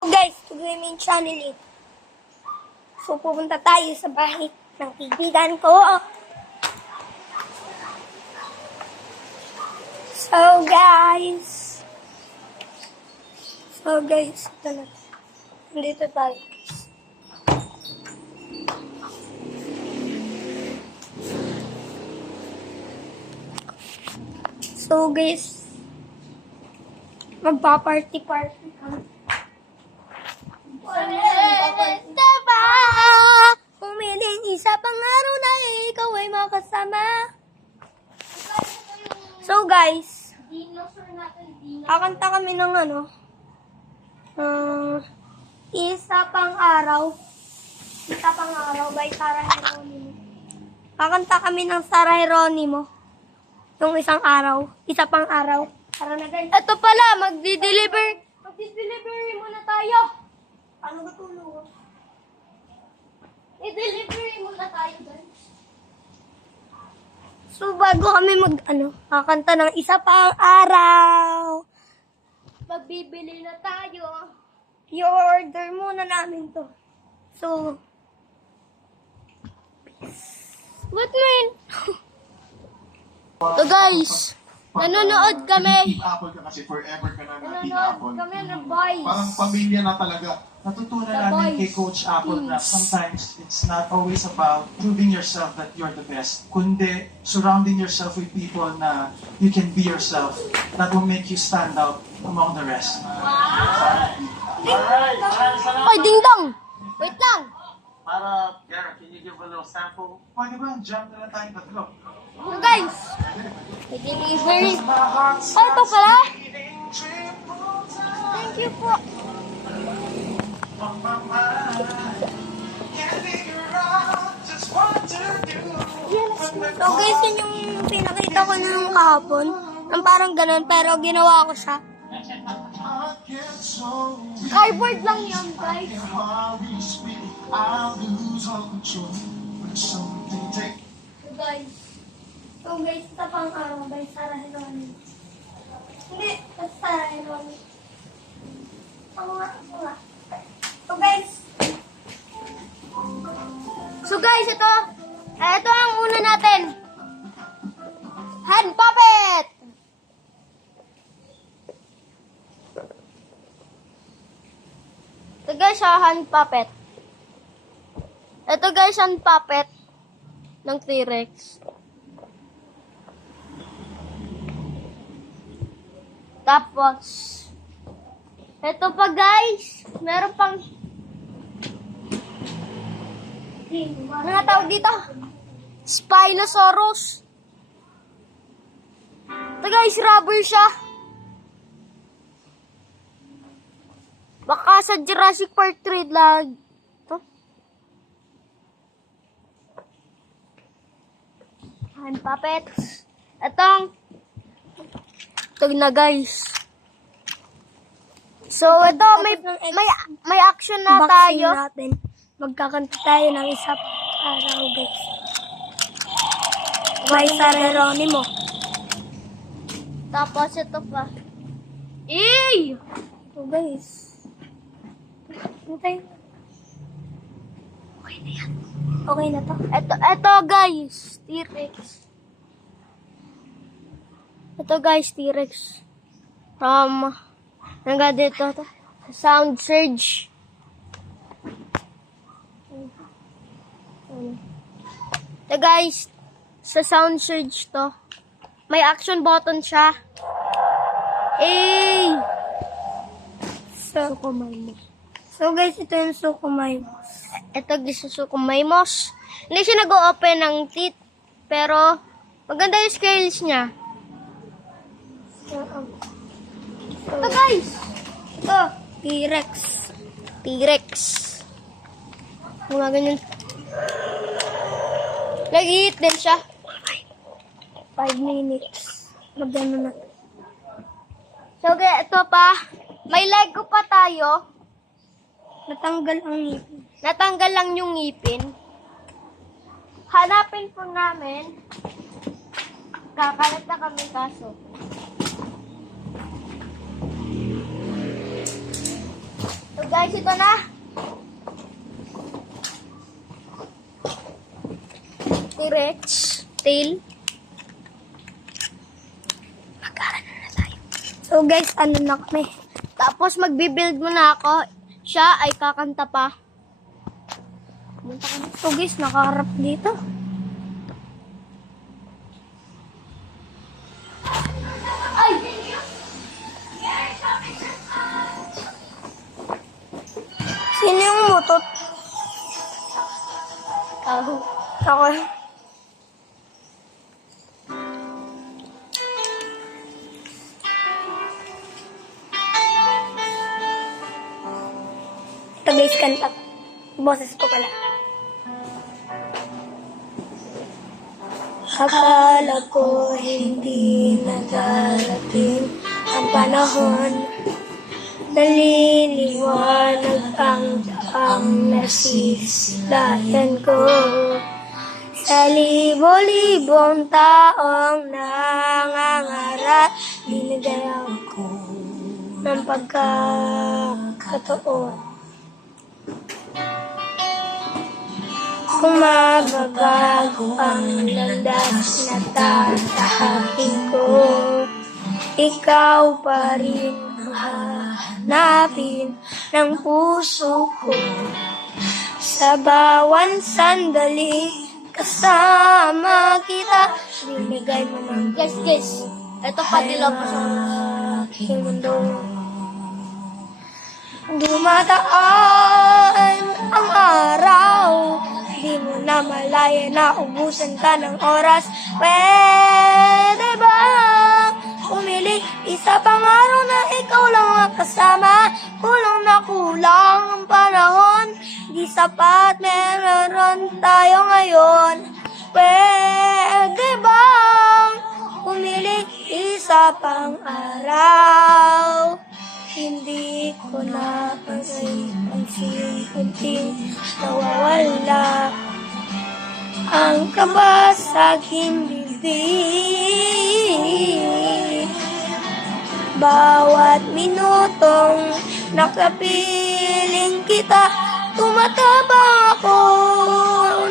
Guys, tuloy mo yung channel eh. So, pupunta tayo sa bahay ng kaibigan ko. So, guys, ito na. Nandito tayo. So, guys, magpa-party-party kami. Diba? Umiling isa pang araw na ikaw ay makasama. So guys, kakanta kami ng Isa pang araw. Isa pang araw by Sarah Geronimo. Kakanta kami ng Sarah Geronimo. Yung isang araw. Isa pang araw. Para na guys. Ito pala, magdi-deliver muna tayo. Ano ba tulong? I-delivery muna tayo, guys. So, bago kami kakanta ng isa pang araw, magbibili na tayo. I-order muna namin to. So, what so guys, nanonood kami. Team Apple ka kasi forever ka na Team Nanonood Apple. kami ng boys. Parang pamilya na talaga. Natutunan The namin boys. kay Coach Apple na sometimes it's not always about proving yourself that you're the best, kundi surrounding yourself with people na you can be yourself, that will make you stand out among the rest. Ay, ding dong! Wait lang! Para, Garrett, can you give a little sample? Pwede ba jump na lang tayong tatlo? So guys, delivery. Oh, ito pala. Thank you po. So guys, yun yung pinakita ko nung kahapon. Nang parang ganun, pero ginawa ko siya. Cardboard lang yun, guys. So guys, ito pang araw by Sarah Geronimo. Hindi, Sarah Geronimo. Ako nga. So guys, ito ang una natin. Hand puppet! Ito guys, hand puppet. Ito guys, hand puppet ng T-Rex. Tapos, ito pa guys, meron pang ano tawag dito? Spinosaurus. Ito guys, rubber siya. Baka sa Jurassic Park 3 lang. Ito. Hand puppets. Ito na guys. So ito may action na tayo. Natin. Magkakanta tayo ng isa araw guys. By Sarah Geronimo. Tapos ito pa. So guys. Okay na yan. Okay na to. Ito guys. T-Rex. Ito guys, T-Rex. Hanggang dito to. Sound surge. Ito guys, sa sound surge to. May action button siya. Sukumaimos. So guys, ito yung Sukumaimos. Ito guys, yung Sukumaimos. Hindi siya nag-o-open ng teeth. Pero, maganda yung scales niya. Ito guys! Ito, T-Rex. Mga ganyan. Nag-hit din siya. 5 minutes. Magano na. So, ito pa. May Lego pa tayo. Natanggal lang yung ngipin. Hanapin po namin. Kakalat na kami kaso. So guys, ito na. T-Rex. Tail. Mag-aaral na tayo. So guys, ano na kami. Tapos magbibuild muna ako. Siya ay kakanta pa. Pumunta kami. So guys, nakaharap dito. Ay! Sino yung mutot? Ako. Ako. Ito guys, kanta. Boses ko pala. Akala ko hindi na darating ang panahon. Naliliwanag ang daang nasisilayan ko. Sa libo-libong taong nangangarap, dinadayan ko ng pagkakataon. Kung mababago ang landas na tatahakin ko, ikaw pa rin ang hahanapin ng puso ko. Sa bawat sandali, kasama kita, binigay mo ng guys, ito pa nila po sa aking mundo. Dumataan ang araw, di mo na malaya na ubusan ka ng oras. Pwede ba umili isa pang araw na ikaw lang ang kasama? Kulang na kulang ang panahon, di sapat meron tayo ngayon. Pwede bang umili isa pang araw? Hindi ko na pansin-pansin nawawala ang kaba sa aking bibig. Bawat minutong nakapiling kita, tumataba ako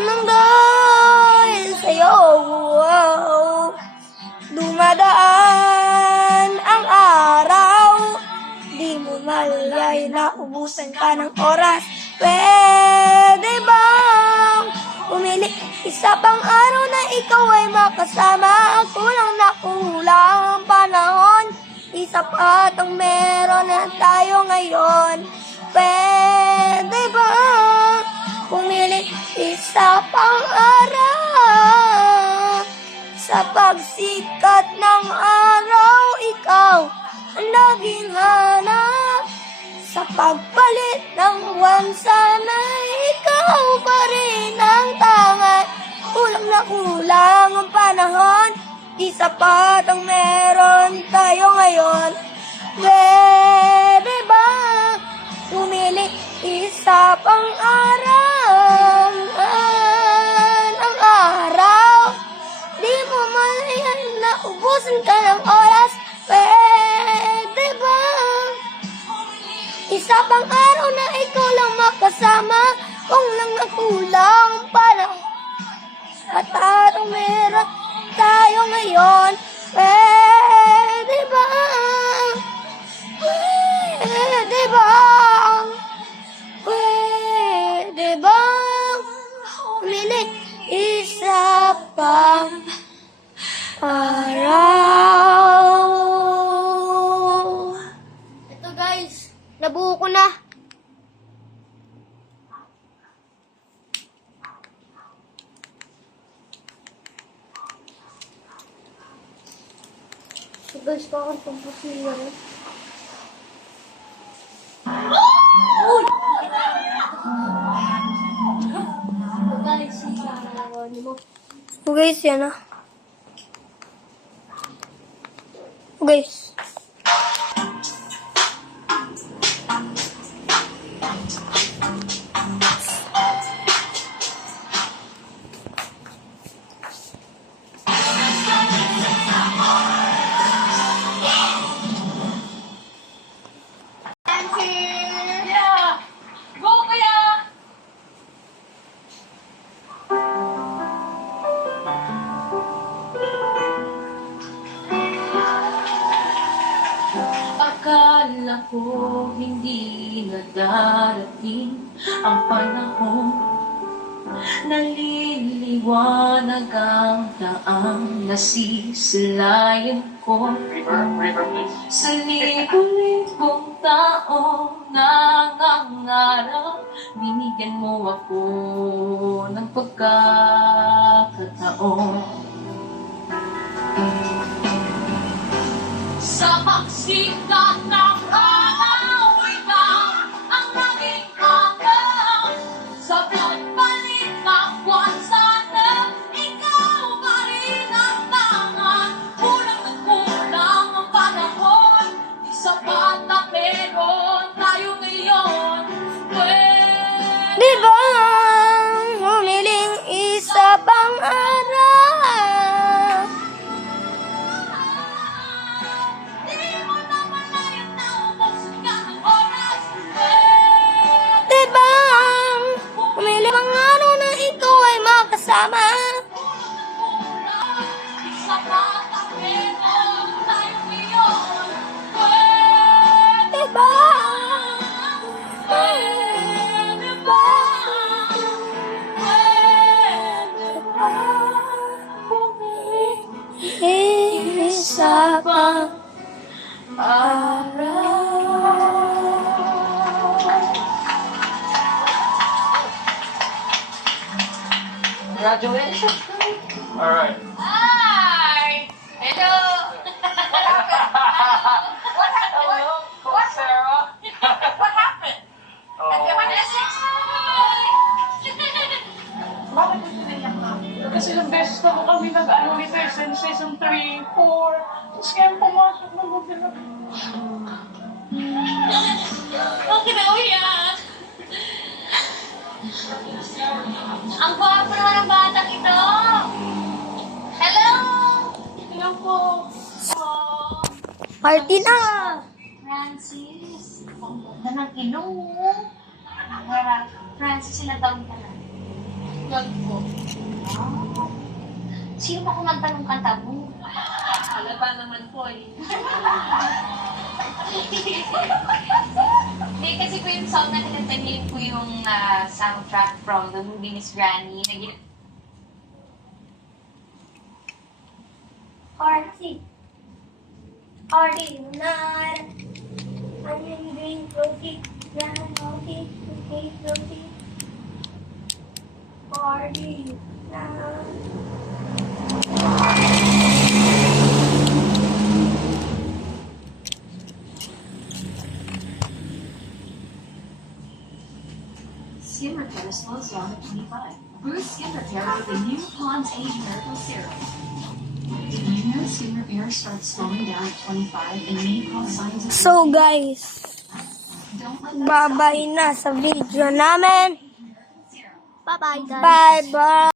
ng dahil sa'yo. Dumadaan ang araw, di mo malay na ubusan ka ng oras. Pwede bang umili isa pang araw na ikaw ay makasama? Kulang na kulang ang panahon, isa pa ang meron na tayo ngayon. Pwede bang umili isa pang araw? Sa pagsikat ng araw, ikaw ang laging hanap. Sa pagpalit ng buwan, sana'y ikaw pa rin ang tangat. Kulang na kulang ang panahon, di sapat ang meron tayo ngayon. Pwede ba pumili isa pang araw? Ang araw, di mo malayan na ubusan ka ng oras. Pwede ba isa pang araw na ikaw lang makasama? Kung lang nakulang para at atong meron tayo ngayon. Pwede ba? Pwede ba? Pwede ba umili isa pang araw? Ito guys, nabuo ko na. So guys, kakantong sila rin. Uy! So guys, so guys, yan ah. So guys. na darating ang panahon. Naliliwanag ang daang nasisilayan ko. Sa libo-libong taong nangangarap, binigyan mo ako ng pagkakataon. Sa pagsikat ng araw, ikaw ang naging hanggang. Sa pagpalit ng buwan, sana ikaw pa rin ang tangan. Kulang na kulang ang panahon, di sapat na meron tayo ngayon. Pwede Di ba humiling isa pang araw? di mo na malayang naubos ka ng oras. Di ba humiling ang araw na ikaw ay makasama? Di sapat na meron tayo ngayon. Di ba? Pwede ba? Pwede ba? Isa pang Congratulations. All right. Hi! Hello! What happened? What, Sarah? What happened? Bakit ito naiyak ka? Kasi ilang beses na po kami nag-ano ni since season 3, 4. Tapos ngayon pumasok na mag-ilang. Okay na uyak. Ang gwapo naman ng batang ito. Hello! Hello po. Oh, party na! Francis. Ang ganda ng ilong. Francis, ilang taon ka na? Yan po. Oh. Sino ba kumanta ng kanta mo? Halata naman po eh. Hindi, kasi po yung song na kinanta niyo po yung soundtrack from the movie Miss Granny. Party. Ordinary. Onion green roti. Brown roti. Cookie roti. Ordinary. Skin repair slows down at 25. Boost skin repair with the new Pond's Age Miracle Serum. Did you know skin repair starts slowing down at 25 and may cause signs of So guys, don't let that stop you. bye-bye na sa video namin. Serum. Bye-bye guys. Bye-bye.